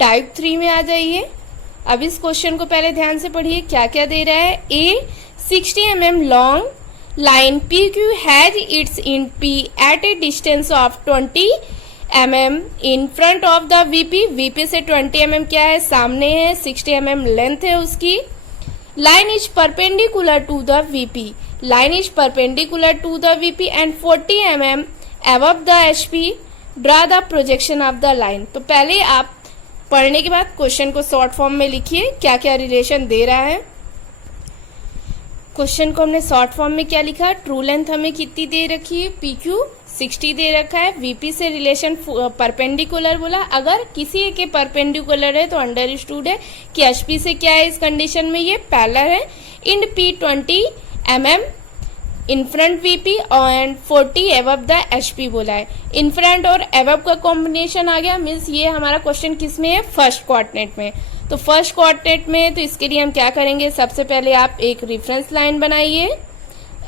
Type 3 में आ जाइए। अब इस क्वेश्चन को पहले ध्यान से पढ़िए, क्या क्या दे रहा है। A 60 mm long line P Q has its end P at a distance of 20 mm in front of the VP. VP से 20 mm क्या है, सामने है, 60 mm लेंथ है उसकी। Line is perpendicular to the VP, line is perpendicular to the VP and 40 mm above the HP. Draw the projection of the line. तो पहले आप पढ़ने के बाद क्वेश्चन को शॉर्ट फॉर्म में लिखिए, क्या क्या रिलेशन दे रहा है। क्वेश्चन को हमने शॉर्ट फॉर्म में क्या लिखा, ट्रू लेंथ हमें कितनी दे रखी है, पी क्यू 60 दे रखा है। वीपी से रिलेशन परपेंडिकुलर बोला, अगर किसी एक के परपेंडिकुलर है तो अंडरस्टूड है कि एचपी से क्या है, इस कंडीशन में ये पैरेलल है। End P 20 mm in front VP and 40 above the HP बोला है। इन फ्रंट और एबव का कॉम्बिनेशन आ गया, मीन्स ये हमारा क्वेश्चन किस में है, फर्स्ट कोऑर्डिनेट में। तो फर्स्ट कोऑर्डिनेट में तो इसके लिए हम क्या करेंगे, सबसे पहले आप एक रेफरेंस लाइन बनाइए,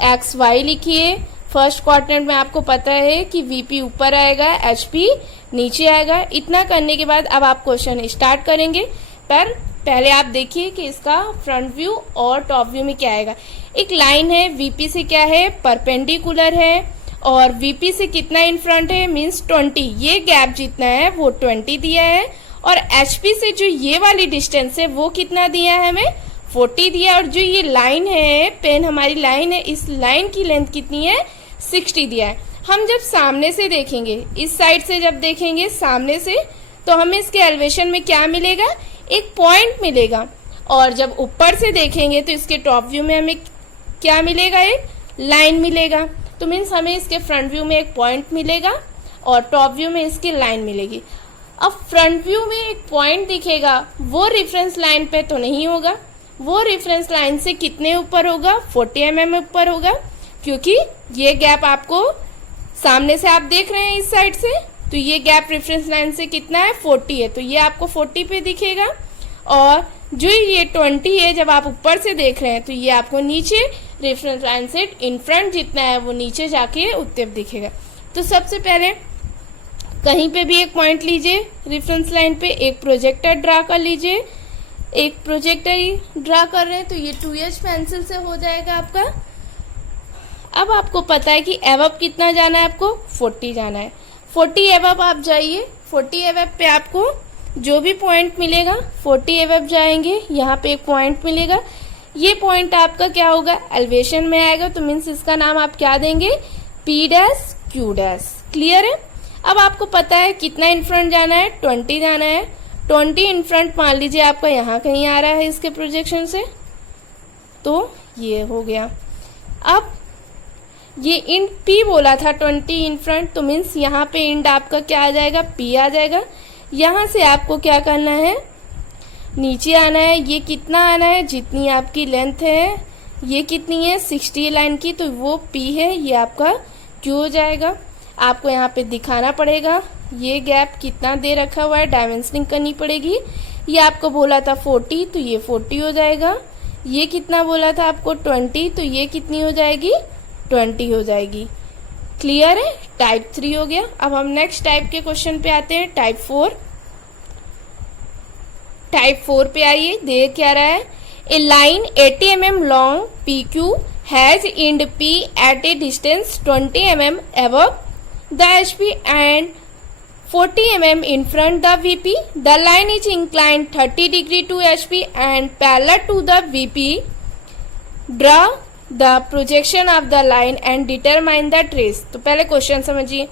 एक्स वाई लिखिए। फर्स्ट कोऑर्डिनेट में आपको पता है कि वीपी ऊपर आएगा, एचपी नीचे आएगा। इतना करने के बाद अब आप क्वेश्चन स्टार्ट करेंगे, पर पहले आप देखिए कि इसका फ्रंट व्यू और टॉप व्यू में क्या आएगा। एक लाइन है, वीपी से क्या है, परपेंडिकुलर है, और वीपी से कितना इन फ्रंट है, मीन्स 20, ये गैप जितना है वो 20 दिया है। और एचपी से जो ये वाली डिस्टेंस है वो कितना दिया है, हमें 40 दिया। और जो ये लाइन है, पेन हमारी लाइन है, इस लाइन की लेंथ कितनी है, 60 दिया है। हम जब सामने से देखेंगे, इस साइड से जब देखेंगे सामने से, तो हमें इसके एलिवेशन में क्या मिलेगा, एक पॉइंट मिलेगा। और जब ऊपर से देखेंगे तो इसके टॉप व्यू में हमें क्या मिलेगा, एक लाइन मिलेगा। तो मीन्स हमें इसके फ्रंट व्यू में एक पॉइंट मिलेगा और टॉप व्यू में इसकी लाइन मिलेगी। अब फ्रंट व्यू में एक पॉइंट दिखेगा, वो रेफरेंस लाइन पे तो नहीं होगा, वो रेफरेंस लाइन से कितने ऊपर होगा, 40 mm ऊपर होगा, क्योंकि ये गैप आपको सामने से आप देख रहे हैं इस साइड से, तो ये गैप रेफरेंस लाइन से कितना है, 40 है, तो ये आपको 40 पे दिखेगा। और जो ये 20 है, जब आप ऊपर से देख रहे हैं तो ये आपको नीचे रेफरेंस लाइन से इन फ्रंट जितना है वो नीचे जाके उतने दिखेगा। तो सबसे पहले कहीं पे भी एक पॉइंट लीजिए रेफरेंस लाइन पे, एक प्रोजेक्टर ड्रा कर लीजिए। एक प्रोजेक्टर ही ड्रा कर रहे हैं तो ये 2H पेंसिल से हो जाएगा आपका। अब आपको पता है कि एबव कितना जाना है, आपको 40 जाना है। 40 एबव आप जाइए, 40 एबव पे आपको जो भी पॉइंट मिलेगा 40 एबव जाएंगे, यहाँ पे एक पॉइंट मिलेगा, ये पॉइंट आपका क्या होगा, एलिवेशन में आएगा। तो मीन्स इसका नाम आप क्या देंगे, P dash Q dash. Clear है। अब आपको पता है कितना इन फ्रंट जाना है, 20 जाना है। 20 इन फ्रंट मान लीजिए आपका यहाँ कहीं आ रहा है इसके प्रोजेक्शन से, तो ये हो गया। अब ये इंड P बोला था 20 इन फ्रंट, तो मीन्स यहाँ पे इंड आपका क्या आ जाएगा, P आ जाएगा। यहाँ से आपको क्या करना है, नीचे आना है। ये कितना आना है, जितनी आपकी लेंथ है, ये कितनी है 60 लाइन की, तो वो P है, ये आपका Q हो जाएगा। आपको यहाँ पे दिखाना पड़ेगा ये गैप कितना दे रखा हुआ है, डायमेंशनिंग करनी पड़ेगी। ये आपको बोला था 40, तो ये 40 हो जाएगा। ये कितना बोला था आपको 20, तो ये कितनी हो जाएगी, 20 हो जाएगी। क्लियर है। टाइप 3 हो गया। अब हम नेक्स्ट टाइप के क्वेश्चन पे आते हैं, टाइप 4। टाइप 4 पे आइए, देख क्या रहा है, a line 80 mm long P Q has end P at a distance 20 mm above the HP and 40 mm in front the VP. The line is inclined 30 degree to HP and parallel to the VP. Draw the projection of the line and determine the trace. तो पहले question समझिए।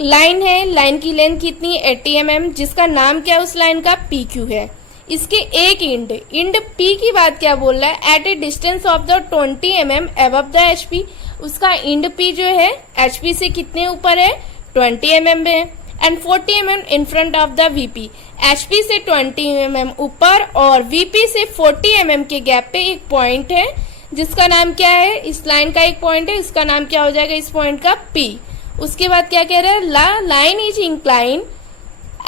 Line है, line की length कितनी, 80 mm, जिसका नाम क्या उस लाइन का, PQ है। इसके एक इंड P की बात क्या बोल रहा है, at a distance of the 20 mm above the HP। उसका इंड P जो है HP से कितने ऊपर है, 20 mm है, and 40 mm in front of the VP। HP से 20 mm ऊपर और VP से 40 mm के गैप पे एक पॉइंट है, जिसका नाम क्या है, इस लाइन का एक पॉइंट है, इसका नाम क्या हो जाएगा, इस पॉइंट का P। उसके बाद क्या कह रहा है, लाइन इज इंक्लाइन,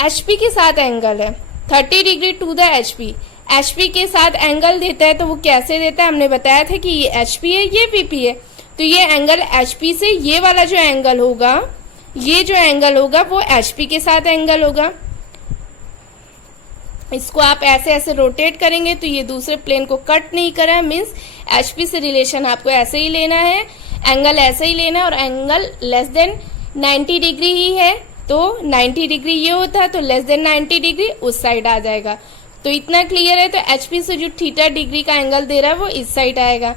HP के साथ एंगल है 30 degree to the HP। HP के साथ एंगल देता है तो वो कैसे देता है, हमने बताया था कि ये HP है, ये VP है, तो ये एंगल HP से, ये वाला जो एंगल होगा, ये जो एंगल होगा वो HP के साथ एंगल होगा। इसको आप ऐसे ऐसे रोटेट करेंगे तो ये दूसरे प्लेन को कट नहीं करा है, मीन्स एचपी से रिलेशन आपको ऐसे ही लेना है, एंगल ऐसे ही लेना है, और एंगल लेस देन 90 डिग्री ही है तो 90 डिग्री ये होता है तो लेस देन 90 डिग्री उस साइड आ जाएगा। तो इतना क्लियर है। तो एचपी से जो थीटा डिग्री का एंगल दे रहा है वो इस साइड आएगा।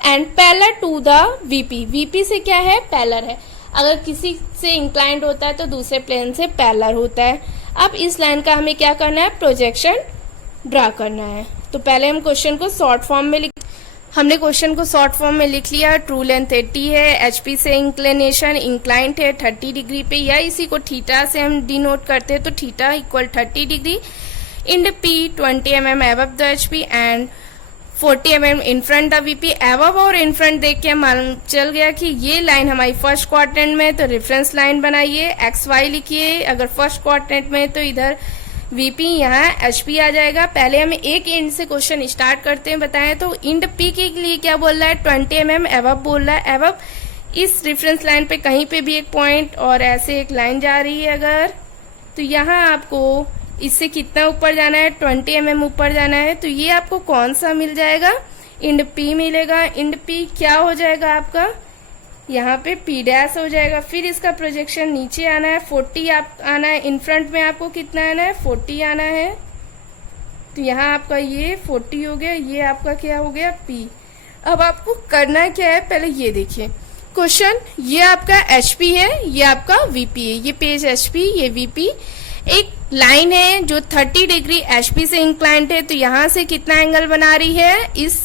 And parallel to the VP, VP से क्या है, पैरेलल है। अगर किसी से इंक्लाइंड होता है तो दूसरे प्लेन से पैरेलल होता है। अब इस लाइन का हमें क्या करना है, प्रोजेक्शन ड्रा करना है। तो पहले हम क्वेश्चन को शॉर्ट फॉर्म में हमने क्वेश्चन को शॉर्ट फॉर्म में लिख लिया। ट्रू लेंथ 80 है, एचपी से इंक्लिनेशन इंक्लाइंट है 30 डिग्री पे, या इसी को थीटा से हम डिनोट करते हैं तो theta equal 30 degree. End P 20 mm above the HP and 40 mm in front the VP. Above और इन फ्रंट देख के मालूम चल गया कि ये लाइन हमारी फर्स्ट क्वाड्रेंट में, तो रेफरेंस लाइन बनाइए, एक्स वाई लिखिए। अगर फर्स्ट क्वाड्रेंट में तो इधर वीपी, यहाँ एचपी आ जाएगा। पहले हम एक इंड से क्वेश्चन स्टार्ट करते हैं, बताएं तो इंड पी के लिए क्या बोल रहा है, 20 mm एबव बोल रहा है। एबव इस रेफरेंस लाइन पे कहीं पे भी एक पॉइंट और ऐसे एक लाइन जा रही है अगर, तो यहाँ आपको इससे कितना ऊपर जाना है, 20 mm ऊपर जाना है। तो ये आपको कौन सा मिल जाएगा, इंड पी मिलेगा। इंड पी क्या हो जाएगा आपका, यहाँ पे पी डैश हो जाएगा। फिर इसका प्रोजेक्शन नीचे आना है, 40 आप आना है। इन फ्रंट में आपको कितना आना है, 40 आना है। तो यहाँ आपका ये 40 हो गया, ये आपका क्या हो गया, पी। अब आपको करना क्या है, पहले ये देखिए क्वेश्चन, ये आपका एचपी है, ये आपका वीपी है, ये पेज एचपी, ये वीपी। एक लाइन है जो 30 डिग्री एचपी से इंक्लाइंट है, तो यहाँ से कितना एंगल बना रही है, इस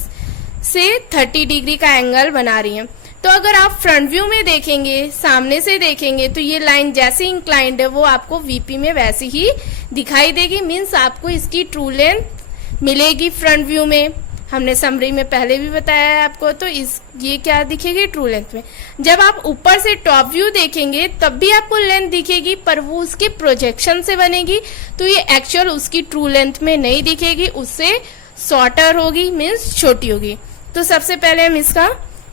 से 30 डिग्री का एंगल बना रही है। तो अगर आप फ्रंट व्यू में देखेंगे, सामने से देखेंगे, तो ये लाइन जैसे इंक्लाइंड है वो आपको वीपी में वैसी ही दिखाई देगी, मीन्स आपको इसकी ट्रू लेंथ मिलेगी फ्रंट व्यू में। हमने समरी में पहले भी बताया है आपको। तो ये क्या दिखेगी, ट्रू लेंथ में। जब आप ऊपर से टॉप व्यू देखेंगे तब भी आपको लेंथ दिखेगी, पर वो उसके प्रोजेक्शन से बनेगी, तो ये एक्चुअल उसकी ट्रू लेंथ में नहीं दिखेगी, उससे शॉर्टर होगी, मीन्स छोटी होगी। तो सबसे पहले हम इसका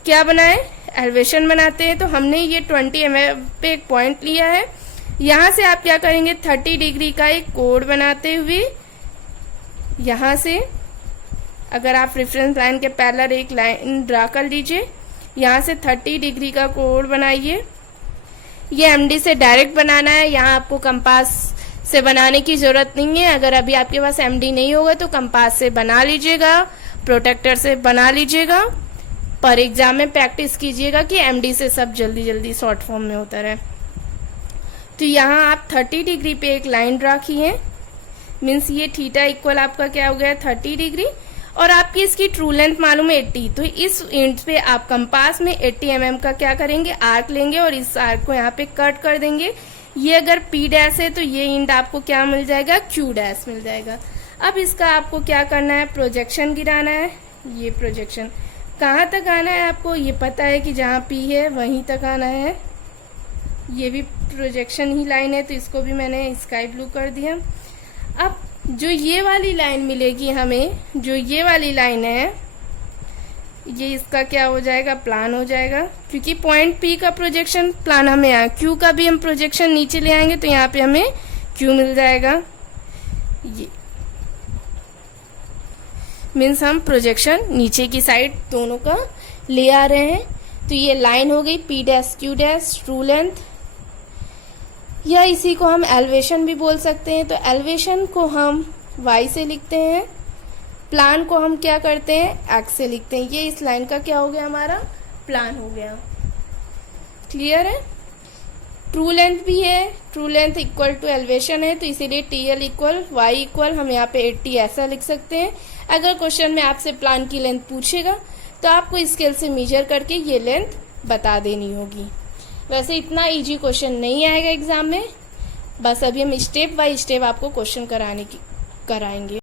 क्या बनाए, एलिवेशन बनाते हैं। तो हमने ये 20 mm पे एक पॉइंट लिया है, यहाँ से आप क्या करेंगे, 30 डिग्री का एक कोड बनाते हुए यहाँ से, अगर आप रेफरेंस लाइन के पैरेलल एक लाइन ड्रा कर लीजिए, यहाँ से 30 डिग्री का कोड बनाइए। ये एमडी से डायरेक्ट बनाना है, यहाँ आपको कंपास से बनाने की जरूरत नहीं है। अगर अभी आपके पास एमडी नहीं होगा तो कंपास से बना लीजिएगा, प्रोटेक्टर से बना लीजिएगा, पर एग्जाम में प्रैक्टिस कीजिएगा कि एमडी से सब जल्दी जल्दी शॉर्ट फॉर्म में होता रहे। तो यहाँ आप 30 डिग्री पे एक लाइन ड्रा किए, मीन्स ये थीटा इक्वल आपका क्या हो गया, 30 डिग्री। और आपकी इसकी ट्रू लेंथ मालूम है 80, तो इस इंड पे आप कंपास में 80 mm का क्या करेंगे, आर्क लेंगे और इस आर्क को यहाँ पे कट कर देंगे। ये अगर पी डैश है तो ये इंड आपको क्या मिल जाएगा, क्यू डैश मिल जाएगा। अब इसका आपको क्या करना है, प्रोजेक्शन गिराना है। ये प्रोजेक्शन कहाँ तक आना है आपको, ये पता है कि जहाँ पी है वहीं तक आना है। ये भी प्रोजेक्शन ही लाइन है, तो इसको भी मैंने स्काई ब्लू कर दिया। अब जो ये वाली लाइन मिलेगी हमें, जो ये वाली लाइन है, ये इसका क्या हो जाएगा, प्लान हो जाएगा, क्योंकि पॉइंट पी का प्रोजेक्शन प्लान हमें आया। क्यू का भी हम प्रोजेक्शन नीचे ले आएंगे तो यहाँ पे हमें क्यू मिल जाएगा। ये मीन्स हम प्रोजेक्शन नीचे की साइड दोनों का ले आ रहे हैं। तो ये लाइन हो गई P dash Q dash, true length, या इसी को हम एलिवेशन भी बोल सकते हैं। तो एलिवेशन को हम y से लिखते हैं, प्लान को हम क्या करते हैं, x से लिखते हैं। ये इस लाइन का क्या हो गया, हमारा प्लान हो गया। क्लियर है। ट्रू लेंथ भी है, true length equal to elevation है, तो इसीलिए TL इक्वल y इक्वल हम यहाँ पे 80 ऐसा लिख सकते हैं। अगर क्वेश्चन में आपसे प्लान की लेंथ पूछेगा तो आपको स्केल से मेजर करके ये लेंथ बता देनी होगी। वैसे इतना इजी क्वेश्चन नहीं आएगा एग्जाम में, बस अभी हम स्टेप बाय स्टेप आपको क्वेश्चन कराएंगे।